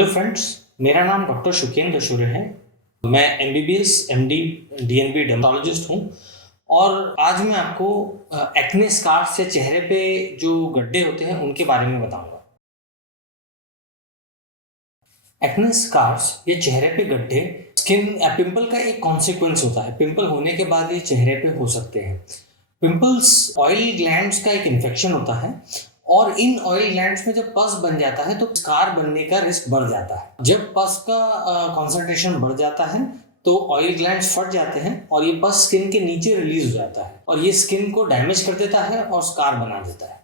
Hello friends, मेरा नाम doctor Shukkeien दशूरे है। मैं एमबीबीएस एमडी डीएनबी डर्मेटोलॉजिस्ट हूँ और आज मैं आपको एक्ने स्कार्स या चेहरे पे जो गड्ढे होते हैं उनके बारे में बताऊंगा। एक्ने स्कार्स या चेहरे पे गड्ढे स्किन या पिंपल का एक कॉन्सिक्वेंस होता है। पिंपल होने के बाद ये चेहरे पे हो सकते हैं। पिंपल्स ऑयल ग्लैंड्स का एक इन्फेक्शन होता है और इन ऑयल ग्लैंड्स में जब पस बन जाता है तो स्कार बनने का रिस्क बढ़ जाता है। जब पस का कॉन्सेंट्रेशन बढ़ जाता है तो ऑयल ग्लैंड्स फट जाते हैं और ये पस स्किन के नीचे रिलीज हो जाता है और ये स्किन को डैमेज कर देता है और स्कार बना देता है।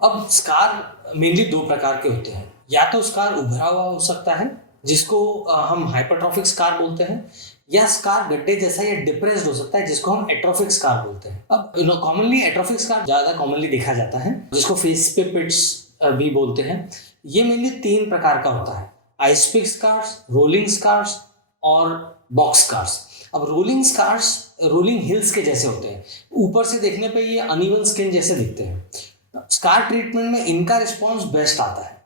अब स्कार मेनली दो प्रकार के होते हैं। या तो स्कार उभरा हुआ हो सकता है जिसको हम हाइपरट्रॉफिक स्कार बोलते हैं, या स्कार गड्ढे जैसा या डिप्रेस्ड हो सकता है जिसको हम एट्रोफिक स्कार बोलते हैं। अब कॉमनली एट्रोफिक स्कार ज्यादा कॉमनली देखा जाता है जिसको फेस पे पिट्स भी बोलते हैं। ये मेनली तीन प्रकार का होता है: ice pick scars, rolling scars और बॉक्स स्कार्स। अब रोलिंग स्कार्स रोलिंग हिल्स के जैसे होते हैं, ऊपर से देखने पे ये अनइवन स्किन जैसे दिखते हैं। स्कार ट्रीटमेंट में इनका रिस्पॉन्स बेस्ट आता है।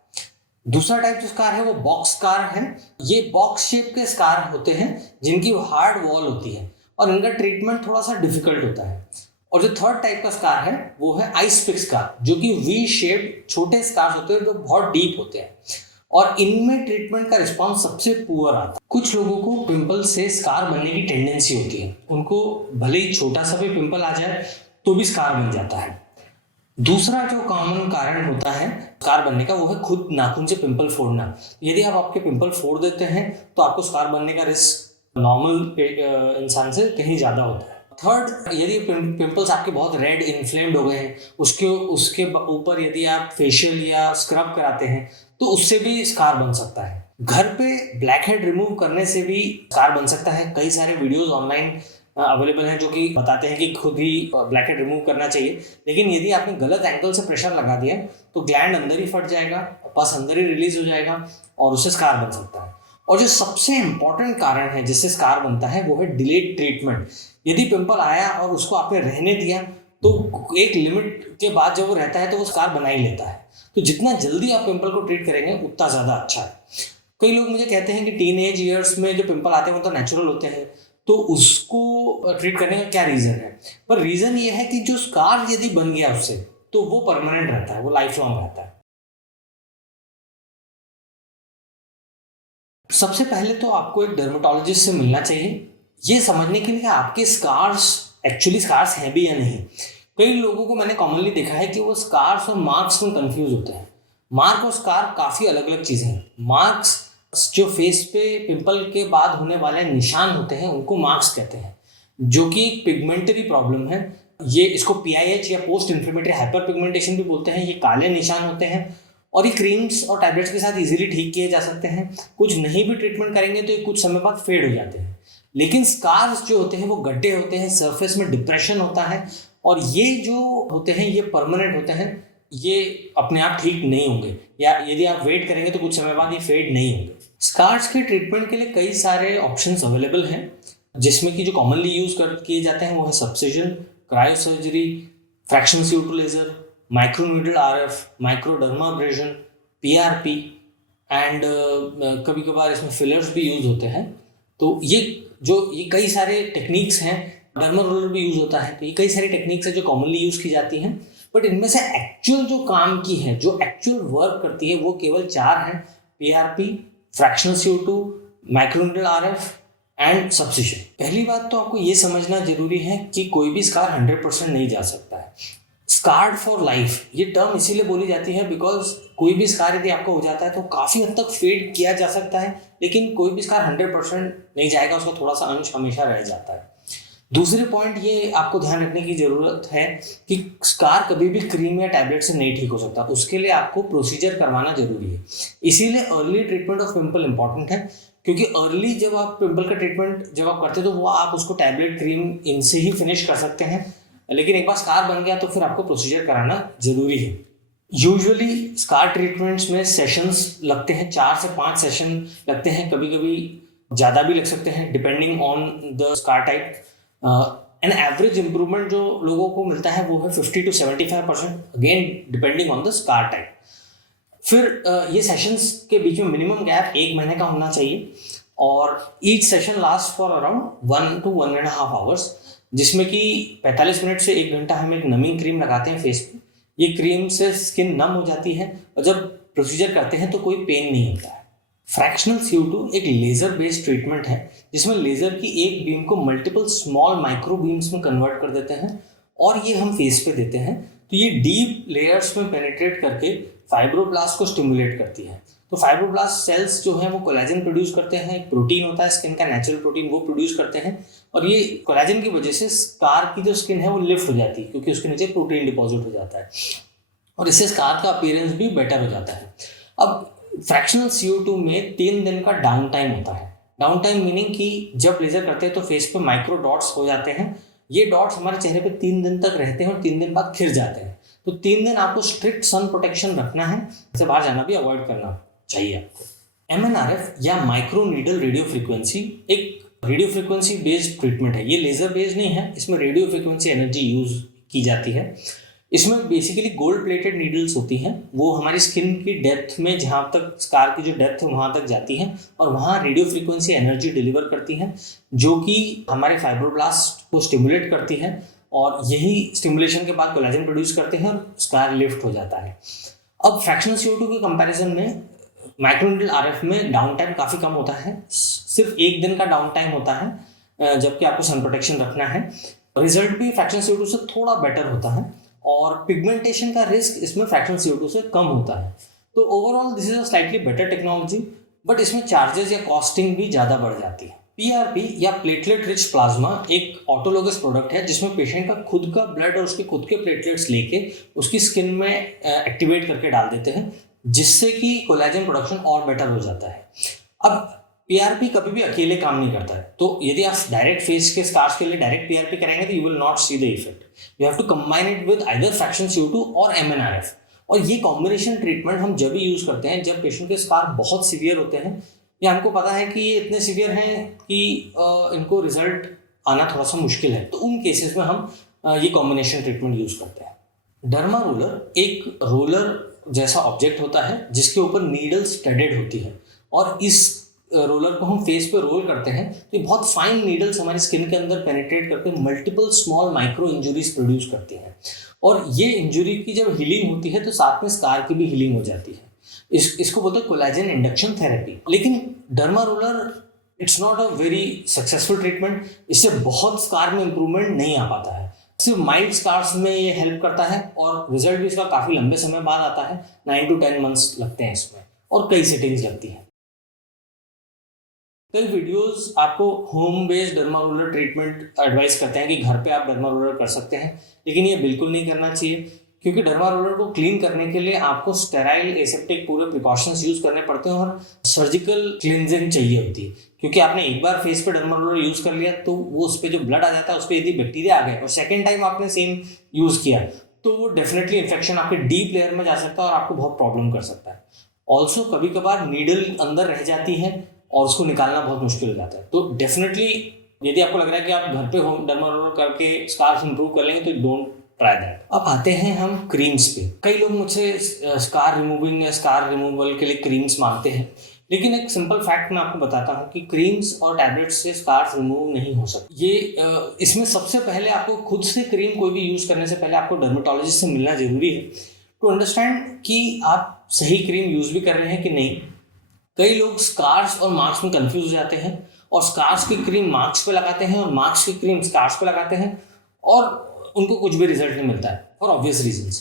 दूसरा टाइप जो स्कार है वो बॉक्स स्कार है। ये बॉक्स शेप के स्कार होते हैं जिनकी हार्ड वॉल होती है और इनका ट्रीटमेंट थोड़ा सा डिफिकल्ट होता है। और जो थर्ड टाइप का स्कार है वो है आइस पिक स्कार, जो कि वी शेप छोटे स्कार होते हैं जो बहुत डीप होते हैं और इनमें ट्रीटमेंट का रिस्पॉन्स सबसे पुअर आता है। कुछ लोगों को पिंपल से स्कार बनने की टेंडेंसी होती है, उनको भले ही छोटा सा भी पिंपल आ जाए तो भी स्कार बन जाता है। दूसरा जो कॉमन कारण होता है स्कार बनने का वो है खुद नाखून से पिंपल फोड़ना। यदि आप आपके पिंपल फोड़ देते हैं तो आपको स्कार बनने का रिस्क नॉर्मल इंसान से कहीं ज़्यादा होता है। थर्ड, यदि पिंपल्स आपके बहुत रेड इन्फ्लेम्ड हो गए हैं, उसके ऊपर यदि आप फेशियल या स्क्रब कराते हैं तो उससे भी स्कार बन सकता है। घर पे ब्लैक हेड रिमूव करने से भी स्कार बन सकता है। कई सारे वीडियोस ऑनलाइन अवेलेबल हैं जो कि बताते हैं कि खुद ही ब्लैक हेड रिमूव करना चाहिए, लेकिन यदि आपने गलत एंगल से प्रेशर लगा दिया तो ग्लैंड अंदर ही फट जाएगा, पस अंदर ही रिलीज हो जाएगा और उससे स्कार बन सकता है। और जो सबसे इंपॉर्टेंट कारण है जिससे स्कार बनता है वो है डिलेड ट्रीटमेंट। यदि पिंपल आया और उसको आपने रहने दिया तो एक लिमिट के बाद जब वो रहता है तो वो स्कार बना ही लेता है। तो जितना जल्दी आप पिंपल को ट्रीट करेंगे उतना ज़्यादा अच्छा है। कई लोग मुझे कहते हैं कि टीनेज ईयर्स में जो पिंपल आते हैं वो तो नेचुरल होते हैं, तो उसको ट्रीट करने का क्या रीज़न है? पर रीज़न ये है कि जो स्कार यदि बन गया उससे तो वो परमानेंट रहता है, वो लाइफ लॉन्ग रहता है। सबसे पहले तो आपको एक डर्मेटोलॉजिस्ट से मिलना चाहिए ये समझने के लिए आपके स्कार्स एक्चुअली स्कार्स हैं भी या नहीं। कई लोगों को मैंने कॉमनली देखा है कि वो स्कार्स और मार्क्स में कंफ्यूज होते हैं। मार्क और स्कार काफ़ी अलग अलग चीज़ें हैं। मार्क्स जो फेस पे पिंपल के बाद होने वाले निशान होते हैं उनको मार्क्स कहते हैं, जो कि एक पिगमेंटरी प्रॉब्लम है। ये इसको पीआईएच या पोस्ट इन्फ्लेमेटरी हाइपर पिगमेंटेशन भी बोलते हैं। ये काले निशान होते हैं और ये क्रीम्स और टैबलेट्स के साथ इजीली ठीक किए जा सकते हैं। कुछ नहीं भी ट्रीटमेंट करेंगे तो ये कुछ समय बाद फेड हो जाते हैं। लेकिन स्कार्स जो होते हैं वो गड्ढे होते हैं, सरफेस में डिप्रेशन होता है और ये जो होते हैं ये परमानेंट होते हैं, ये अपने आप ठीक नहीं होंगे या यदि आप वेट करेंगे तो कुछ समय बाद ये फेड नहीं होंगे। स्कार्स के ट्रीटमेंट के लिए कई सारे ऑप्शंस अवेलेबल हैं जिसमें कि जो कॉमनली यूज किए जाते हैं वो है subcision, cryosurgery, fractional CO2 laser, microneedle RF, microdermabrasion, PRP and कभी कभार इसमें फिलर्स भी यूज होते हैं। तो ये कई सारे टेक्निक्स हैं। डर्मा रोलर भी यूज होता है। तो ये कई सारी टेक्निक्स हैं जो कॉमनली यूज की जाती हैं, बट इनमें से एक्चुअल जो काम की है, जो एक्चुअल वर्क करती है वो केवल 4 हैं: PRP, fractional CO2, माइक्रोन्यूडल RF and सब्सिशन। पहली बात तो आपको ये समझना जरूरी है कि कोई भी स्कार 100% नहीं जा सकता है। स्कार्ड फॉर लाइफ ये टर्म इसीलिए बोली जाती है बिकॉज कोई भी स्कार यदि आपको हो जाता है तो काफ़ी हद तक फेड किया जा सकता है, लेकिन कोई भी स्कार 100% नहीं जाएगा, उसका थोड़ा सा अंश हमेशा रह जाता है। दूसरे पॉइंट ये आपको ध्यान रखने की ज़रूरत है कि स्कार कभी भी क्रीम या टैबलेट से नहीं ठीक हो सकता, उसके लिए आपको प्रोसीजर करवाना जरूरी है। इसीलिए early treatment of pimple important है, क्योंकि अर्ली जब आप पिंपल का ट्रीटमेंट जब आप करते हैं तो वो आप उसको टैबलेट क्रीम इनसे ही फिनिश कर सकते हैं, लेकिन एक बार स्कार बन गया तो फिर आपको प्रोसीजर कराना जरूरी है। यूजुअली स्कार ट्रीटमेंट्स में सेशंस लगते हैं, 4 से 5 सेशन लगते हैं, कभी कभी ज़्यादा भी लग सकते हैं depending on the scar type. An average improvement जो लोगों को मिलता है वो है 50 to 75%, again depending on the scar type. फिर ये सेशंस के बीच में मिनिमम गैप 1 महीने का होना चाहिए और each session last for around 1 to 1.5 hours, जिसमें कि 45 मिनट से 1 घंटा हम एक नमिंग क्रीम लगाते हैं फेस पे। ये क्रीम से स्किन नम हो जाती है और जब प्रोसीजर करते हैं तो कोई पेन नहीं होता है। फ्रैक्शनल CO2 एक लेज़र बेस्ड ट्रीटमेंट है जिसमें लेज़र की एक बीम को मल्टीपल स्मॉल माइक्रो बीम्स में कन्वर्ट कर देते हैं और ये हम फेस पे देते हैं। तो ये डीप लेयर्स में पेनिट्रेट करके फाइब्रोब्लास्ट को स्टिमुलेट करती है। तो फाइब्रोब्लास्ट सेल्स जो हैं वो कोलेजन प्रोड्यूस करते हैं, एक प्रोटीन होता है स्किन का नेचुरल प्रोटीन, वो प्रोड्यूस करते हैं और ये कोलेजन की वजह से स्कार की जो स्किन है वो लिफ्ट हो जाती है क्योंकि उसके नीचे प्रोटीन डिपॉजिट हो जाता है और इससे स्कार का अपीयरेंस भी बेटर हो जाता है। अब फ्रैक्शनल CO2 में 3 दिन का डाउन टाइम होता है। डाउन टाइम मीनिंग कि जब लेजर करते हैं तो फेस पे माइक्रो डॉट्स हो जाते हैं। ये डॉट्स हमारे चेहरे पे 3 दिन तक रहते हैं और 3 दिन बाद खिर जाते हैं। तो 3 दिन आपको स्ट्रिक्ट सन प्रोटेक्शन रखना है, इससे बाहर जाना भी अवॉइड करना चाहिए आपको। MNRF या माइक्रो नीडल रेडियो फ्रिक्वेंसी एक रेडियो फ्रिक्वेंसी बेस्ड ट्रीटमेंट है। ये लेजर बेस्ड नहीं है, इसमें रेडियो फ्रिक्वेंसी एनर्जी यूज की जाती है। इसमें बेसिकली गोल्ड प्लेटेड नीडल्स होती हैं, वो हमारी स्किन की डेप्थ में जहाँ तक स्कार की जो डेप्थ है वहाँ तक जाती हैं और वहाँ रेडियो फ्रिक्वेंसी एनर्जी डिलीवर करती हैं जो कि हमारे फाइब्रोब्लास्ट को स्टिमुलेट करती है और यही स्टिमुलेशन के बाद कोलेजन प्रोड्यूस करते हैं और स्कार लिफ्ट हो जाता है। अब फ्रैक्शनल CO2 के कंपैरिजन में माइक्रोनीडल RF में डाउन टाइम काफ़ी कम होता है, सिर्फ 1 दिन का डाउन टाइम होता है जबकि आपको सन प्रोटेक्शन रखना है। रिजल्ट भी फ्रैक्शनल CO2 से थोड़ा बेटर होता है और पिगमेंटेशन का रिस्क इसमें फ्रैक्शनल CO2 से कम होता है। तो overall this is a slightly better technology, but इसमें चार्जेस या कॉस्टिंग भी ज़्यादा बढ़ जाती है। PRP या प्लेटलेट रिच प्लाज्मा एक ऑटोलोगस प्रोडक्ट है जिसमें पेशेंट का खुद का ब्लड और उसके खुद के प्लेटलेट्स लेके उसकी स्किन में एक्टिवेट करके डाल देते हैं जिससे कि कोलेजन प्रोडक्शन और बेटर हो जाता है। अब PRP कभी भी अकेले काम नहीं करता है, तो यदि आप डायरेक्ट फेस के स्कार्स के लिए डायरेक्ट PRP कराएंगे तो you will not see the effect. You have to combine it with either fractional CO2 और MNRF। और ये कॉम्बिनेशन ट्रीटमेंट हम जब भी यूज़ करते हैं जब पेशेंट के स्कार बहुत सीवियर होते हैं या हमको पता है कि ये इतने सीवियर हैं कि इनको रिजल्ट आना थोड़ा सा मुश्किल है, तो उन केसेस में हम ये कॉम्बिनेशन ट्रीटमेंट यूज़ करते हैं। डर्मा रोलर एक रोलर जैसा ऑब्जेक्ट होता है जिसके ऊपर नीडल स्टडेड होती है और इस रोलर को हम फेस पे रोल करते हैं तो बहुत फाइन नीडल्स हमारी स्किन के अंदर पेनिट्रेट करके multiple small micro injuries produce करती हैं और ये इंजुरी की जब हीलिंग होती है तो साथ में स्कार की भी हीलिंग हो जाती है। इसको बोलते हैं कोलेजन इंडक्शन थेरेपी। लेकिन derma roller it's not a very successful treatment, इससे बहुत स्कार में इंप्रूवमेंट नहीं आ पाता है। सिर्फ माइल्ड स्कार्स में ये हेल्प करता है और रिजल्ट भी इसका काफ़ी लंबे समय बाद आता है, 9 to 10 मंथ्स लगते हैं इसमें और कई सेटिंग्स लगती हैं। कई वीडियोस आपको home based derma roller treatment advice करते हैं कि घर पे आप डर्मा रोलर कर सकते हैं, लेकिन ये बिल्कुल नहीं करना चाहिए क्योंकि डर्मा रोलर को क्लीन करने के लिए आपको स्टेराइल एसेप्टिक पूरे प्रिकॉशंस यूज़ करने पड़ते हैं और सर्जिकल क्लिनजिंग चाहिए होती है क्योंकि आपने एक बार फेस पे डर्मा रोलर यूज़ कर लिया तो वो उस पर जो ब्लड आ जाता है उस पर यदि बैक्टीरिया आ गए और सेकेंड टाइम आपने सेम यूज़ किया तो वो डेफिनेटली इन्फेक्शन आपके डीप लेयर में जा सकता है और आपको बहुत प्रॉब्लम कर सकता है। ऑल्सो कभी कभार नीडल अंदर रह जाती है और उसको निकालना बहुत मुश्किल हो जाता है। तो डेफिनेटली यदि आपको लग रहा है कि आप घर पे होम डर्मा रोलर करके स्कार्स इंप्रूव कर लेंगे तो डोंट ट्राई दैट। अब आते हैं हम क्रीम्स पे। कई लोग मुझसे स्कार रिमूविंग या स्कार रिमूवल के लिए क्रीम्स मांगते हैं, लेकिन एक सिंपल फैक्ट मैं आपको बताता हूँ कि क्रीम्स और टैबलेट्स से स्कार्स रिमूव नहीं हो सकते। ये इसमें सबसे पहले आपको खुद से क्रीम कोई भी यूज़ करने से पहले आपको डर्मेटोलॉजिस्ट से मिलना ज़रूरी है टू अंडरस्टैंड कि आप सही क्रीम यूज़ भी कर रहे हैं कि नहीं। कई लोग स्कार्स और मार्क्स में कंफ्यूज हो जाते हैं और स्कार्स की क्रीम मार्क्स पे लगाते हैं और मार्क्स की क्रीम स्कार्स पे लगाते हैं और उनको कुछ भी रिजल्ट नहीं मिलता है for obvious reasons.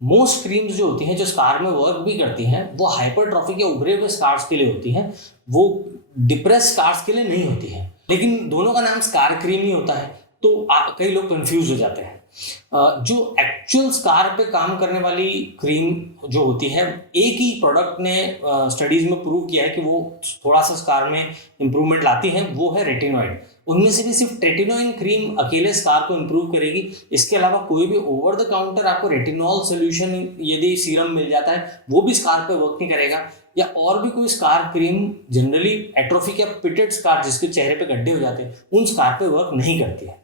Most creams जो होती हैं जो स्कार में वर्क भी करती हैं वो हाइपरट्रॉफिक या उभरे हुए स्कार्स के लिए होती हैं, वो डिप्रेस स्कार्स के लिए नहीं होती हैं। लेकिन दोनों का नाम स्कार क्रीम ही होता है तो कई लोग कंफ्यूज हो जाते हैं। जो एक्चुअल स्कार पे काम करने वाली क्रीम जो होती है, एक ही प्रोडक्ट ने स्टडीज में प्रूव किया है कि वो थोड़ा सा स्कार में इंप्रूवमेंट लाती है, वो है रेटिनॉइड। उनमें से भी सिर्फ रेटिनोइन क्रीम अकेले स्कार को इंप्रूव करेगी। इसके अलावा कोई भी ओवर द काउंटर आपको रेटिनॉल सोल्यूशन यदि सीरम मिल जाता है वो भी स्कार पे वर्क नहीं करेगा, या और भी कोई स्कार क्रीम जनरली एट्रोफिक या पिटेड स्कार जिसके चेहरे पे गड्ढे हो जाते हैं उन स्कार पे वर्क नहीं करती है।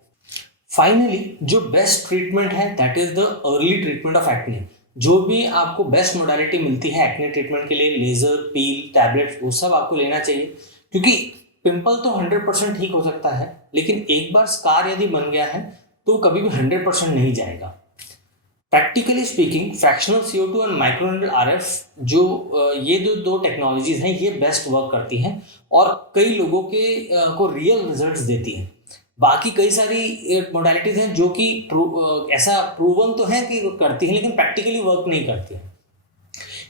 फाइनली जो बेस्ट ट्रीटमेंट है that is the early treatment of acne. जो भी आपको बेस्ट मोडालिटी मिलती है एक्ने ट्रीटमेंट के लिए, लेजर, पील, टैबलेट्स, वो सब आपको लेना चाहिए, क्योंकि पिंपल तो 100% ठीक हो सकता है, लेकिन एक बार स्कार यदि बन गया है तो कभी भी 100% नहीं जाएगा। Practically speaking fractional CO2 and microneedle RF, जो ये दो टेक्नोलॉजीज हैं, ये बेस्ट वर्क करती हैं और कई लोगों के को रियल रिजल्ट्स देती हैं। बाकी कई सारी मोडालिटीज हैं जो कि ऐसा प्रूवन तो है कि करती हैं, लेकिन प्रैक्टिकली वर्क नहीं करती हैं।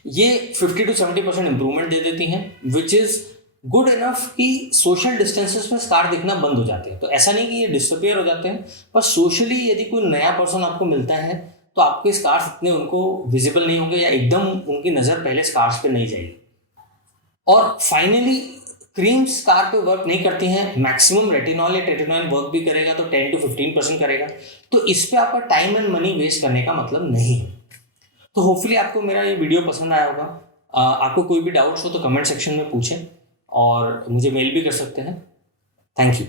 ये 50 to 70% इंप्रूवमेंट दे देती हैं, विच इज़ गुड इनफ कि सोशल डिस्टेंसेस में स्कार दिखना बंद हो जाते हैं। तो ऐसा नहीं कि ये डिसअपियर हो जाते हैं, पर सोशली यदि कोई नया पर्सन आपको मिलता है तो आपके स्कार्स इतने उनको विजिबल नहीं होंगे, या एकदम उनकी नज़र पहले स्कार्स पे नहीं जाएगी। और फाइनली क्रीम स्कार पे वर्क नहीं करती हैं, मैक्सिमम रेटिनॉल या टेटिनॉल वर्क भी करेगा तो 10 to 15% करेगा, तो इस पे आपका टाइम एंड मनी वेस्ट करने का मतलब नहीं है। तो होपफुली आपको मेरा ये वीडियो पसंद आया होगा। आपको कोई भी डाउट्स हो तो कमेंट सेक्शन में पूछें और मुझे मेल भी कर सकते हैं। Thank you.